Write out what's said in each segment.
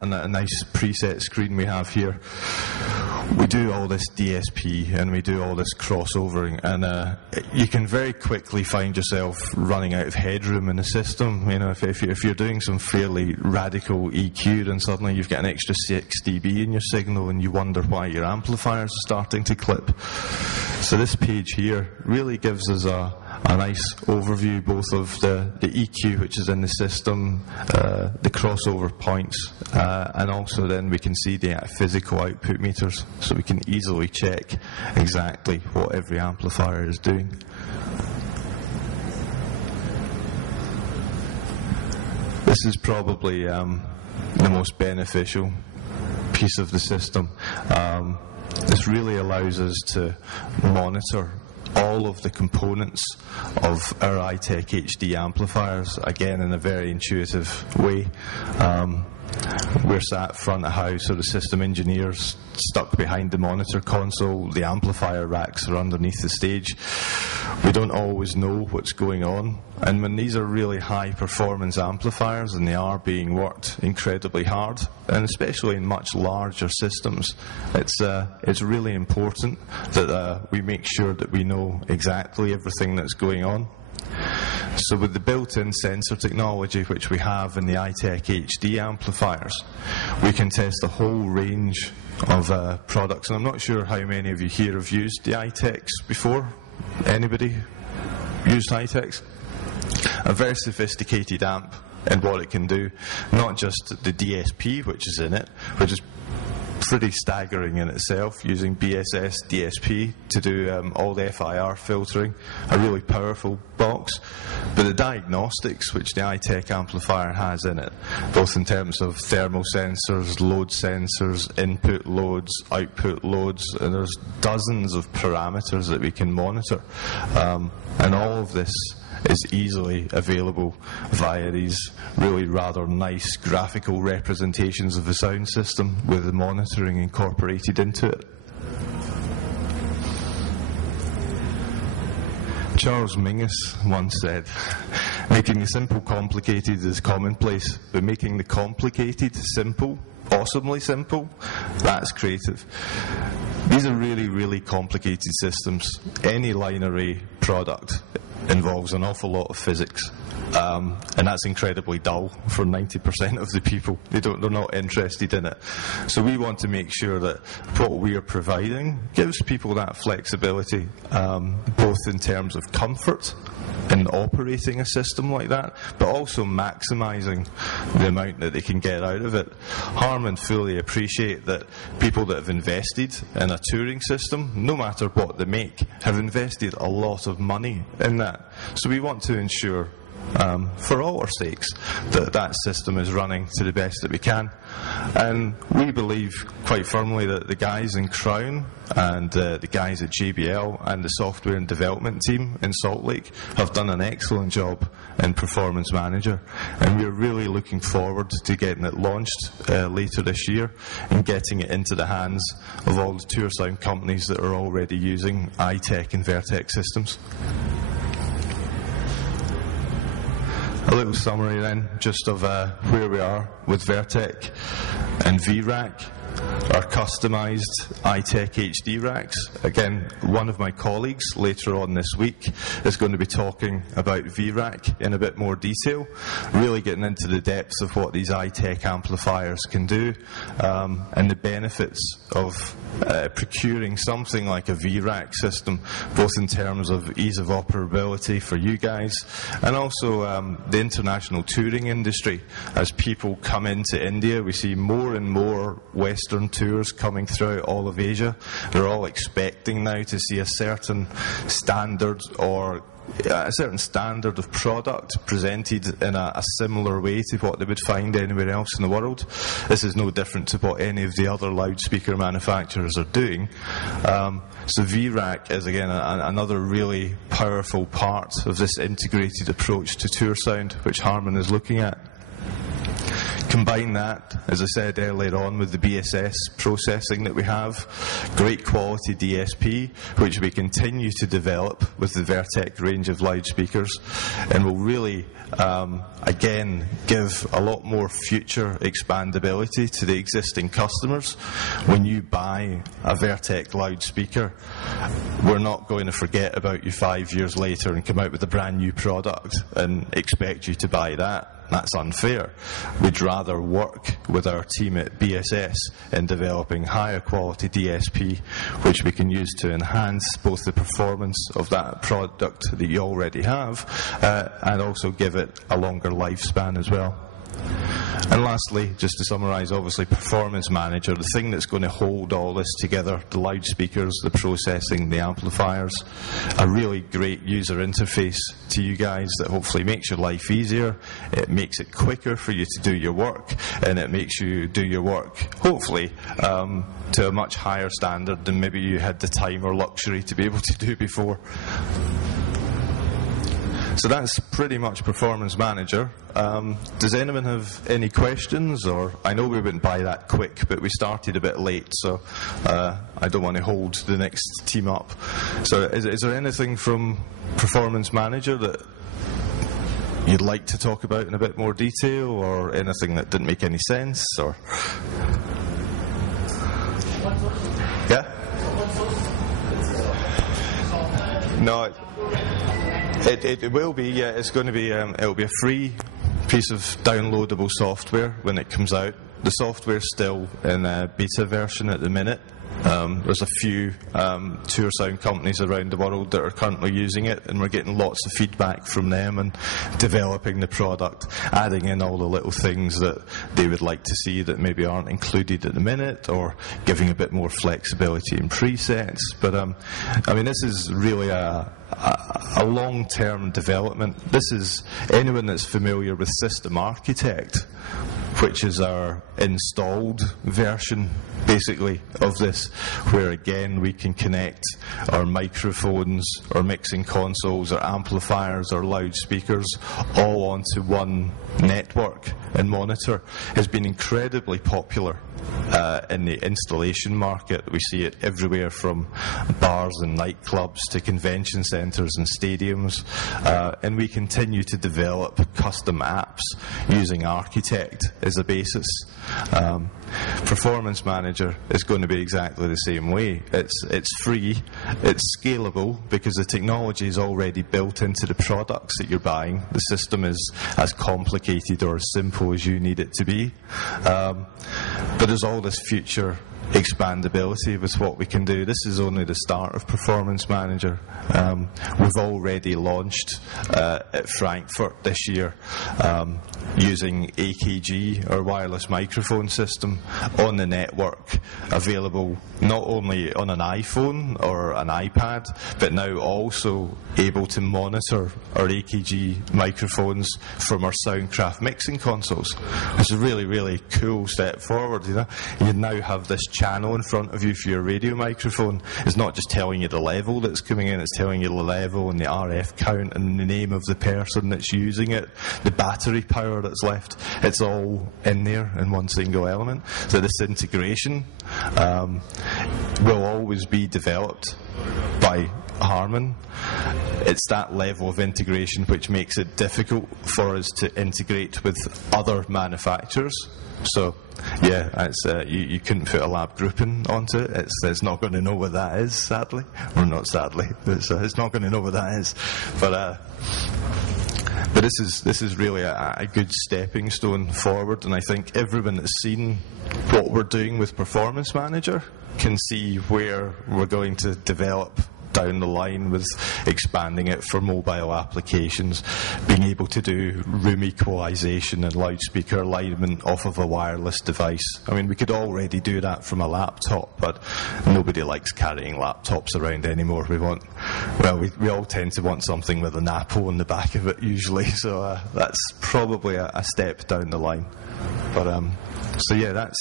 And a nice preset screen we have here. We do all this DSP and we do all this crossovering, and you can very quickly find yourself running out of headroom in the system. You know, if you're doing some fairly radical EQ, then suddenly you've got an extra 6 dB in your signal, and you wonder why your amplifiers are starting to clip. So this page here really gives us a nice overview both of the EQ which is in the system, the crossover points, and also then we can see the physical output meters, so we can easily check exactly what every amplifier is doing. This is probably the most beneficial piece of the system. This really allows us to monitor all of the components of our iTech HD amplifiers, again in a very intuitive way. We're sat front of house, so the system engineers stuck behind the monitor console, the amplifier racks are underneath the stage. We don't always know what's going on, and when these are really high performance amplifiers and they are being worked incredibly hard, and especially in much larger systems, it's really important that we make sure that we know exactly everything that's going on. So with the built-in sensor technology which we have in the iTech HD amplifiers, we can test a whole range of products. And I'm not sure how many of you here have used the iTechs before. Anybody used iTechs? A very sophisticated amp and what it can do, not just the DSP which is in it, which is pretty staggering in itself, using BSS DSP to do all the FIR filtering, a really powerful box, but the diagnostics which the iTech amplifier has in it, both in terms of thermal sensors, load sensors, input loads, output loads, and there's dozens of parameters that we can monitor, and all of this is easily available via these really rather nice graphical representations of the sound system with the monitoring incorporated into it. Charles Mingus once said, "Making the simple complicated is commonplace, but making the complicated simple, awesomely simple, that's creative." These are really, really complicated systems. Any line array product involves an awful lot of physics, and that's incredibly dull for 90% of the people. They're not interested in it. So we want to make sure that what we are providing gives people that flexibility, both in terms of comfort in operating a system like that, but also maximising the amount that they can get out of it. Harman fully appreciate that people that have invested in a touring system, no matter what they make, have invested a lot of money in that. So we want to ensure, for all our sakes, that that system is running to the best that we can. And we believe quite firmly that the guys in Crown and the guys at JBL and the software and development team in Salt Lake have done an excellent job in Performance Manager, and we're really looking forward to getting it launched later this year and getting it into the hands of all the tour sound companies that are already using iTech and Vertex systems. A little summary then, just of where we are with Vertec and VRAC, our customised iTech HD racks. Again, one of my colleagues later on this week is going to be talking about VRAC in a bit more detail, really getting into the depths of what these iTech amplifiers can do, and the benefits of procuring something like a VRAC system, both in terms of ease of operability for you guys, and also the international touring industry. As people come into India, we see more and more Western tours coming throughout all of Asia. They're all expecting now to see a certain standard or a certain standard of product presented in a similar way to what they would find anywhere else in the world. This is no different to what any of the other loudspeaker manufacturers are doing. So VRAC is again another really powerful part of this integrated approach to tour sound which Harman is looking at. Combine that, as I said earlier on, with the BSS processing that we have, great quality DSP, which we continue to develop with the Vertec range of loudspeakers, and will really, again, give a lot more future expandability to the existing customers. When you buy a Vertec loudspeaker, we're not going to forget about you 5 years later and come out with a brand new product and expect you to buy that. That's unfair. We'd rather work with our team at BSS in developing higher quality DSP, which we can use to enhance both the performance of that product that you already have, and also give it a longer lifespan as well. And lastly, just to summarise, obviously, Performance Manager, the thing that's going to hold all this together, the loudspeakers, the processing, the amplifiers, a really great user interface to you guys that hopefully makes your life easier, it makes it quicker for you to do your work, and it makes you do your work, hopefully, to a much higher standard than maybe you had the time or luxury to be able to do before. So that's pretty much Performance Manager. Does anyone have any questions? Or I know we went by that quick, but we started a bit late, so I don't want to hold the next team up. So is there anything from Performance Manager that you'd like to talk about in a bit more detail, or anything that didn't make any sense? Or yeah? No. It will be, yeah. It's going to be, it'll be a free piece of downloadable software when it comes out. The software's still in a beta version at the minute. There's a few tour sound companies around the world that are currently using it, and we're getting lots of feedback from them and developing the product, adding in all the little things that they would like to see that maybe aren't included at the minute, or giving a bit more flexibility in presets. But I mean, this is really a long-term development. This is anyone that's familiar with System Architect, which is our installed version basically of this, where again we can connect our microphones, our mixing consoles, our amplifiers, our loudspeakers all onto one network and monitor, has been incredibly popular in the installation market. We see it everywhere from bars and nightclubs to convention centres and stadiums, and we continue to develop custom apps using Architect as a basis. Performance Manager is going to be exactly the same way. It's free, it's scalable because the technology is already built into the products that you're buying. The system is as complicated or as simple as you need it to be. But there's all this future expandability with what we can do. This is only the start of Performance Manager. We've already launched at Frankfurt this year using AKG, our wireless microphone system, on the network, available not only on an iPhone or an iPad, but now also able to monitor our AKG microphones from our Soundcraft mixing consoles. It's a really, really cool step forward. You know, you now have this channel in front of you for your radio microphone. It's not just telling you the level that's coming in, it's telling you the level and the RF count and the name of the person that's using it, the battery power that's left. It's all in there in one single element. So this integration will always be developed by Harman. It's that level of integration which makes it difficult for us to integrate with other manufacturers. So, yeah, it's, you couldn't put a lab grouping onto it. It's not going to know what that is, sadly. Or not sadly. It's not going to know what that is. But this is really a good stepping stone forward, and I think everyone that's seen what we're doing with Performance Manager can see where we're going to develop down the line with expanding it for mobile applications, being able to do room equalization and loudspeaker alignment off of a wireless device. I mean, we could already do that from a laptop, but nobody likes carrying laptops around anymore. We all tend to want something with an Apple on the back of it usually, so that's probably a step down the line. But so yeah, that's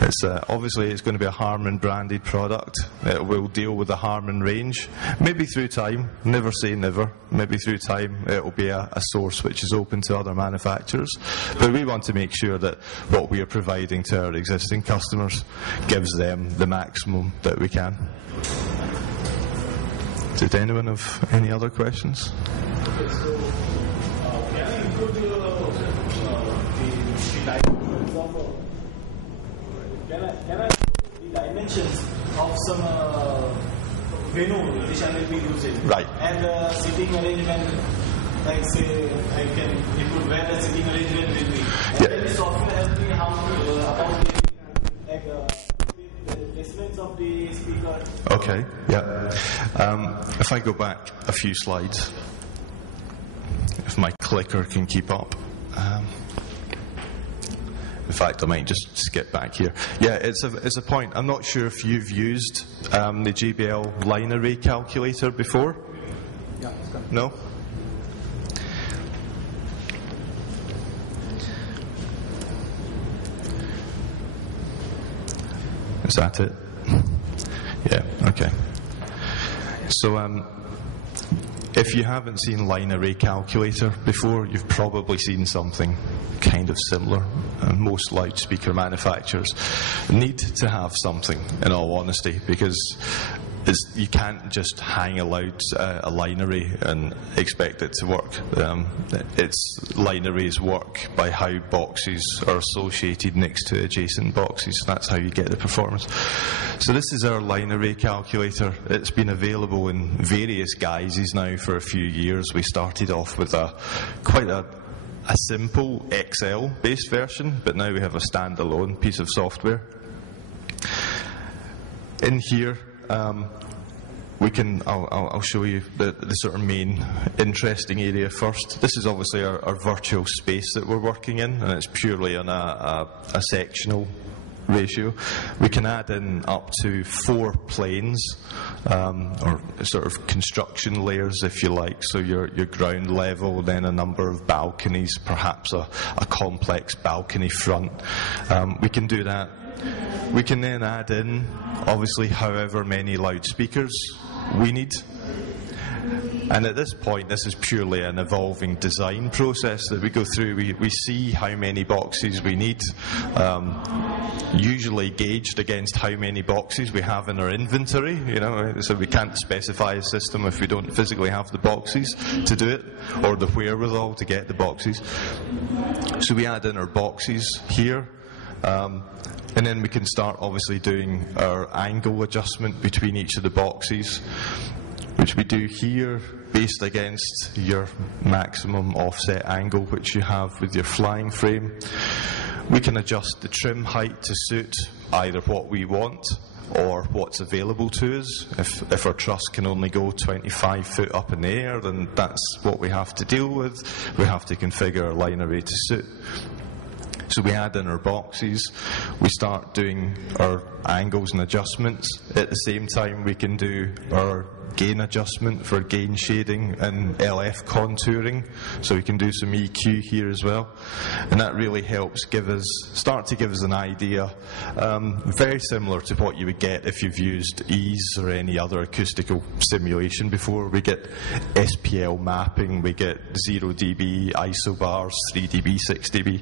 It's obviously it's going to be a Harman branded product. It will deal with the Harman range. Maybe through time, never say never. Maybe through time it will be a source which is open to other manufacturers. But we want to make sure that what we are providing to our existing customers gives them the maximum that we can. Did anyone have any other questions? Okay, so can I include the example? Can I the dimensions of some venue which I will be using? Right. And sitting arrangement, like say I can include where the sitting arrangement will be. And then the software help me how about the placements of the speaker. Okay, yeah. If I go back a few slides, if my clicker can keep up. In fact, I might just skip back here. Yeah, it's a point. I'm not sure if you've used the JBL line array calculator before. Yeah, it's coming. No? Is that it? Yeah, okay. So, if you haven't seen line array calculator before, you've probably seen something kind of similar. Most loudspeaker manufacturers need to have something, in all honesty, because you can't just hang a line array and expect it to work. Line arrays work by how boxes are associated next to adjacent boxes. That's how you get the performance. So this is our line array calculator. It's been available in various guises now for a few years. We started off with quite a simple Excel-based version, but now we have a standalone piece of software. In here, I'll show you the sort of main interesting area first. This is obviously our virtual space that we're working in, and it's purely on a sectional ratio. We can add in up to 4 planes, or sort of construction layers, if you like. So your ground level, then a number of balconies, perhaps a complex balcony front. We can do that. We can then add in, obviously, however many loudspeakers we need. And at this point, this is purely an evolving design process that we go through. We see how many boxes we need, usually gauged against how many boxes we have in our inventory. So we can't specify a system if we don't physically have the boxes to do it, or the wherewithal to get the boxes. So we add in our boxes here. And then we can start obviously doing our angle adjustment between each of the boxes, which we do here based against your maximum offset angle which you have with your flying frame. We can adjust the trim height to suit either what we want or what's available to us. If our truss can only go 25 foot up in the air, then that's what we have to deal with. We have to configure our line array to suit. So we add in our boxes, we start doing our angles and adjustments. At the same time, we can do our gain adjustment for gain shading and LF contouring. So we can do some EQ here as well. And that really helps start to give us an idea, very similar to what you would get if you've used EASE or any other acoustical simulation before. We get SPL mapping, we get 0 dB, isobars, 3 dB, 6 dB.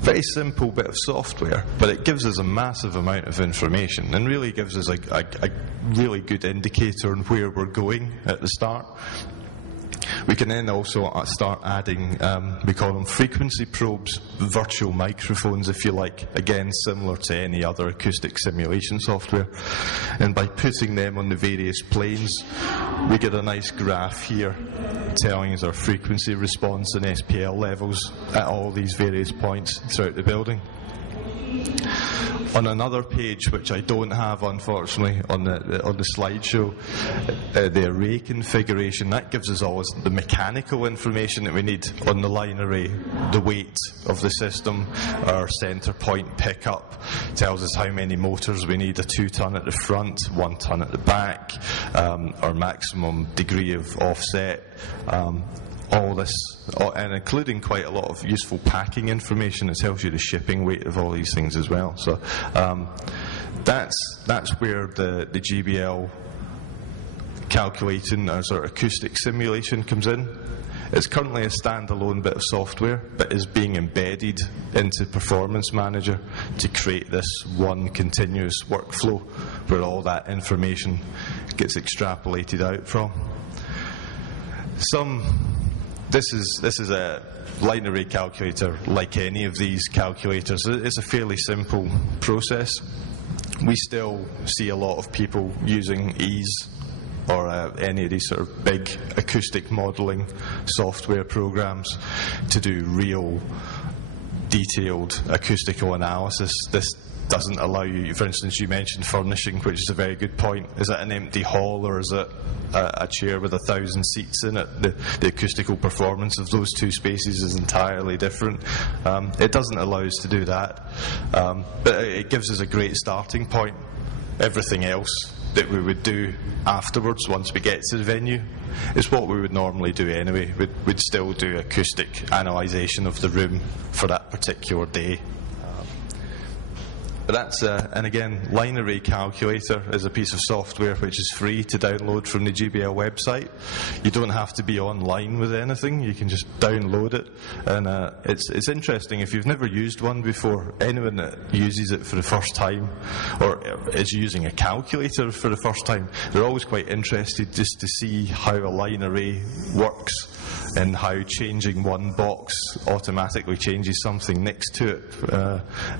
Very simple bit of software, but it gives us a massive amount of information and really gives us a really good indicator on where we're going at the start. We can then also start adding, we call them frequency probes, virtual microphones if you like, again similar to any other acoustic simulation software. And by putting them on the various planes, we get a nice graph here telling us our frequency response and SPL levels at all these various points throughout the building. On another page, which I don't have unfortunately on the slideshow, the array configuration, that gives us all the mechanical information that we need on the line array. The weight of the system, our centre point pickup tells us how many motors we need, a 2-ton at the front, 1 ton at the back, our maximum degree of offset. all this, and including quite a lot of useful packing information. It tells you the shipping weight of all these things as well. So that's where the GBL calculating or sort of acoustic simulation comes in. It's currently a standalone bit of software, but is being embedded into Performance Manager to create this one continuous workflow where all that information gets extrapolated out from. This is a line array calculator like any of these calculators. It's a fairly simple process. We still see a lot of people using Ease or any of these sort of big acoustic modelling software programs to do real detailed acoustical analysis. This doesn't allow you, for instance, you mentioned furnishing, which is a very good point. Is it an empty hall or is it a chair with 1,000 seats in it? The acoustical performance of those two spaces is entirely different. It doesn't allow us to do that, but it gives us a great starting point. Everything else that we would do afterwards, once we get to the venue, is what we would normally do anyway. We'd still do acoustic analysation of the room for that particular day. But that's, and again, Line Array Calculator is a piece of software which is free to download from the GBL website. You don't have to be online with anything, you can just download it. And it's interesting, if you've never used one before, anyone that uses it for the first time, or is using a calculator for the first time, they're always quite interested just to see how a line array works and how changing one box automatically changes something next to it.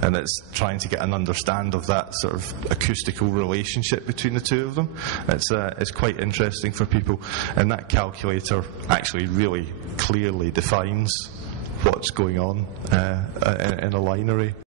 And it's trying to get an understand of that sort of acoustical relationship between the two of them. It's quite interesting for people, and that calculator actually really clearly defines what's going on in a line array.